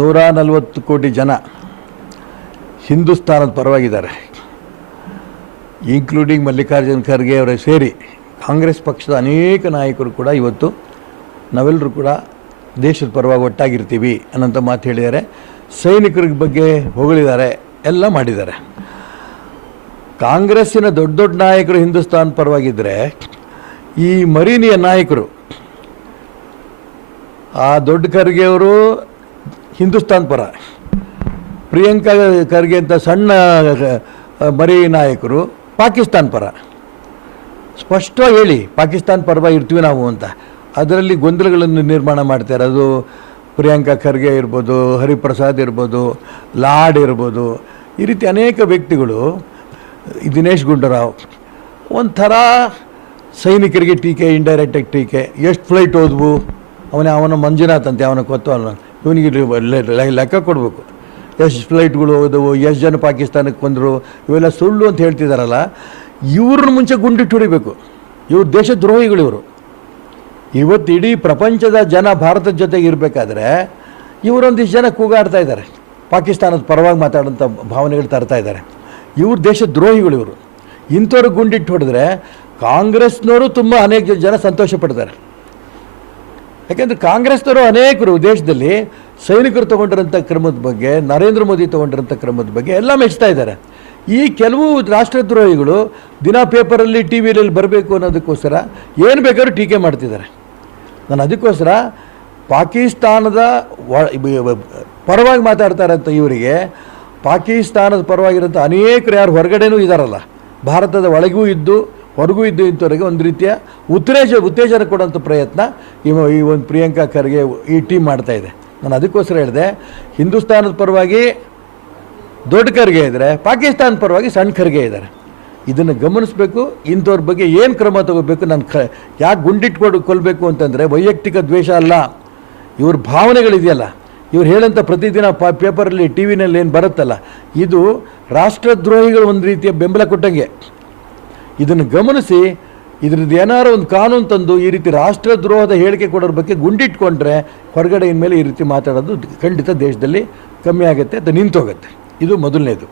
140 ಕೋಟಿ ಜನ ಹಿಂದೂಸ್ತಾನದ ಪರವಾಗಿದ್ದಾರೆ, ಇನ್ಕ್ಲೂಡಿಂಗ್ ಮಲ್ಲಿಕಾರ್ಜುನ್ ಖರ್ಗೆ ಅವರೇ ಸೇರಿ ಕಾಂಗ್ರೆಸ್ ಪಕ್ಷದ ಅನೇಕ ನಾಯಕರು ಕೂಡ ಇವತ್ತು ನಾವೆಲ್ಲರೂ ಕೂಡ ದೇಶದ ಪರವಾಗಿ ಒಟ್ಟಾಗಿರ್ತೀವಿ ಅನ್ನೋಂಥ ಮಾತು ಹೇಳಿದ್ದಾರೆ. ಸೈನಿಕರ ಬಗ್ಗೆ ಹೊಗಳಿದ್ದಾರೆ, ಎಲ್ಲ ಮಾಡಿದ್ದಾರೆ. ಕಾಂಗ್ರೆಸ್ಸಿನ ದೊಡ್ಡ ದೊಡ್ಡ ನಾಯಕರು ಹಿಂದೂಸ್ತಾನ ಪರವಾಗಿದ್ದರೆ ಈ ಮರೀನಿಯ ನಾಯಕರು, ಆ ದೊಡ್ಡ ಖರ್ಗೆ ಅವರು ಹಿಂದೂಸ್ತಾನ ಪರ, ಪ್ರಿಯಾಂಕಾ ಖರ್ಗೆ ಅಂತ ಸಣ್ಣ ಮರಿ ನಾಯಕರು ಪಾಕಿಸ್ತಾನ ಪರ. ಸ್ಪಷ್ಟವಾಗಿ ಹೇಳಿ ಪಾಕಿಸ್ತಾನ ಪರವಾಗಿ ಇರ್ತೀವಿ ನಾವು ಅಂತ. ಅದರಲ್ಲಿ ಗೊಂದಲಗಳನ್ನು ನಿರ್ಮಾಣ ಮಾಡ್ತಾರೆ. ಅದು ಪ್ರಿಯಾಂಕಾ ಖರ್ಗೆ ಇರ್ಬೋದು, ಹರಿಪ್ರಸಾದ್ ಇರ್ಬೋದು, ಲಾಡ್ ಇರ್ಬೋದು, ಈ ರೀತಿ ಅನೇಕ ವ್ಯಕ್ತಿಗಳು, ದಿನೇಶ್ ಗುಂಡೂರಾವ್, ಒಂಥರ ಸೈನಿಕರಿಗೆ ಟೀಕೆ, ಇಂಡೈರೆಕ್ಟಾಗಿ ಟೀಕೆ. ಎಷ್ಟು ಫ್ಲೈಟ್ ಹೋದ್ವು, ಅವನ ಮಂಜುನಾಥ್ ಅಂತೆ, ಅವನ ಕೊತ್ತು, ಇವನಿಗೆ ಲೆಕ್ಕ ಕೊಡಬೇಕು. ಎಷ್ಟು ಫ್ಲೈಟ್ಗಳು ಹೋದವು, ಎಷ್ಟು ಜನ ಪಾಕಿಸ್ತಾನಕ್ಕೆ ಬಂದರು, ಇವೆಲ್ಲ ಸುಳ್ಳು ಅಂತ ಹೇಳ್ತಿದ್ದಾರಲ್ಲ. ಇವ್ರನ್ನ ಮುಂಚೆ ಗುಂಡಿಟ್ಟು ಹೊಡಿಬೇಕು. ಇವ್ರು ದೇಶದ್ರೋಹಿಗಳು. ಇವರು ಇವತ್ತು ಇಡೀ ಪ್ರಪಂಚದ ಜನ ಭಾರತದ ಜೊತೆಗೆ ಇರಬೇಕಾದ್ರೆ ಇವರೊಂದಿಷ್ಟು ಜನ ಕೂಗಾಡ್ತಾ ಇದ್ದಾರೆ, ಪಾಕಿಸ್ತಾನದ ಪರವಾಗಿ ಮಾತಾಡೋಂಥ ಭಾವನೆಗಳು ತರ್ತಾ ಇದ್ದಾರೆ. ಇವ್ರು ದೇಶದ್ರೋಹಿಗಳು. ಇವರು ಇಂಥವ್ರಿಗೆ ಗುಂಡಿಟ್ಟು ಹೊಡೆದ್ರೆ ಕಾಂಗ್ರೆಸ್ನವರು ತುಂಬ ಅನೇಕ ಜನ ಸಂತೋಷ ಪಡ್ತಾರೆ. ಯಾಕೆಂದರೆ ಕಾಂಗ್ರೆಸ್ನವರು ಅನೇಕರು ದೇಶದಲ್ಲಿ ಸೈನಿಕರು ತೊಗೊಂಡಿರೋಂಥ ಕ್ರಮದ ಬಗ್ಗೆ, ನರೇಂದ್ರ ಮೋದಿ ತೊಗೊಂಡಿರೋಂಥ ಕ್ರಮದ ಬಗ್ಗೆ ಎಲ್ಲ ಮೆಚ್ತಾ ಇದ್ದಾರೆ. ಈ ಕೆಲವು ರಾಷ್ಟ್ರದ್ರೋಹಿಗಳು ದಿನ ಪೇಪರಲ್ಲಿ, ಟಿ ವಿಯಲ್ಲಿ ಬರಬೇಕು ಅನ್ನೋದಕ್ಕೋಸ್ಕರ ಏನು ಬೇಕಾದ್ರೂ ಟೀಕೆ ಮಾಡ್ತಿದ್ದಾರೆ. ನಾನು ಅದಕ್ಕೋಸ್ಕರ ಪಾಕಿಸ್ತಾನದ ಪರವಾಗಿ ಮಾತಾಡ್ತಾರಂಥ ಇವರಿಗೆ, ಪಾಕಿಸ್ತಾನದ ಪರವಾಗಿರೋಂಥ ಅನೇಕರು ಯಾರು ಹೊರಗಡೆನೂ ಇದ್ದಾರಲ್ಲ, ಭಾರತದ ಒಳಗೂ ಇದ್ದು ಹೊರಗೂ ಇದ್ದು ಇಂಥವ್ರಿಗೆ ಒಂದು ರೀತಿಯ ಉತ್ತೇಜನ ಕೊಡೋಂಥ ಪ್ರಯತ್ನ ಈ ಒಂದು ಪ್ರಿಯಾಂಕಾ ಖರ್ಗೆ ಈ ಟೀಮ್ ಮಾಡ್ತಾ ಇದೆ. ನಾನು ಅದಕ್ಕೋಸ್ಕರ ಹೇಳಿದೆ, ಹಿಂದೂಸ್ತಾನದ ಪರವಾಗಿ ದೊಡ್ಡ ಖರ್ಗೆ ಇದ್ದಾರೆ, ಪಾಕಿಸ್ತಾನ ಪರವಾಗಿ ಸಣ್ಣ ಖರ್ಗೆ ಇದ್ದಾರೆ. ಇದನ್ನು ಗಮನಿಸಬೇಕು. ಇಂಥವ್ರ ಬಗ್ಗೆ ಏನು ಕ್ರಮ ತಗೋಬೇಕು. ನಾನು ಯಾಕೆ ಗುಂಡಿಟ್ಕೊಂಡು ಕೊಲ್ಲಬೇಕು ಅಂತಂದರೆ ವೈಯಕ್ತಿಕ ದ್ವೇಷ ಅಲ್ಲ, ಇವ್ರ ಭಾವನೆಗಳಿದೆಯಲ್ಲ, ಇವ್ರು ಹೇಳೋಂಥ ಪ್ರತಿದಿನ ಪೇಪರಲ್ಲಿ, ಟಿ ವಿನಲ್ಲಿ ಏನು ಬರುತ್ತಲ್ಲ, ಇದು ರಾಷ್ಟ್ರದ್ರೋಹಿಗಳು ಒಂದು ರೀತಿಯ ಬೆಂಬಲ ಕೊಟ್ಟಂಗೆ. ಇದನ್ನು ಗಮನಿಸಿ ಇದ್ರದ್ದು ಏನಾರು ಒಂದು ಕಾನೂನು ತಂದು ಈ ರೀತಿ ರಾಷ್ಟ್ರದ್ರೋಹದ ಹೇಳಿಕೆ ಕೊಡೋರ ಬಗ್ಗೆ ಗುಂಡಿಟ್ಕೊಂಡ್ರೆ ಹೊರಗಡೆ ಇನ್ಮೇಲೆ ಈ ರೀತಿ ಮಾತಾಡೋದು ಖಂಡಿತ ದೇಶದಲ್ಲಿ ಕಮ್ಮಿ ಆಗುತ್ತೆ, ಅದು ನಿಂತೋಗುತ್ತೆ. ಇದು ಮೊದಲನೇದು.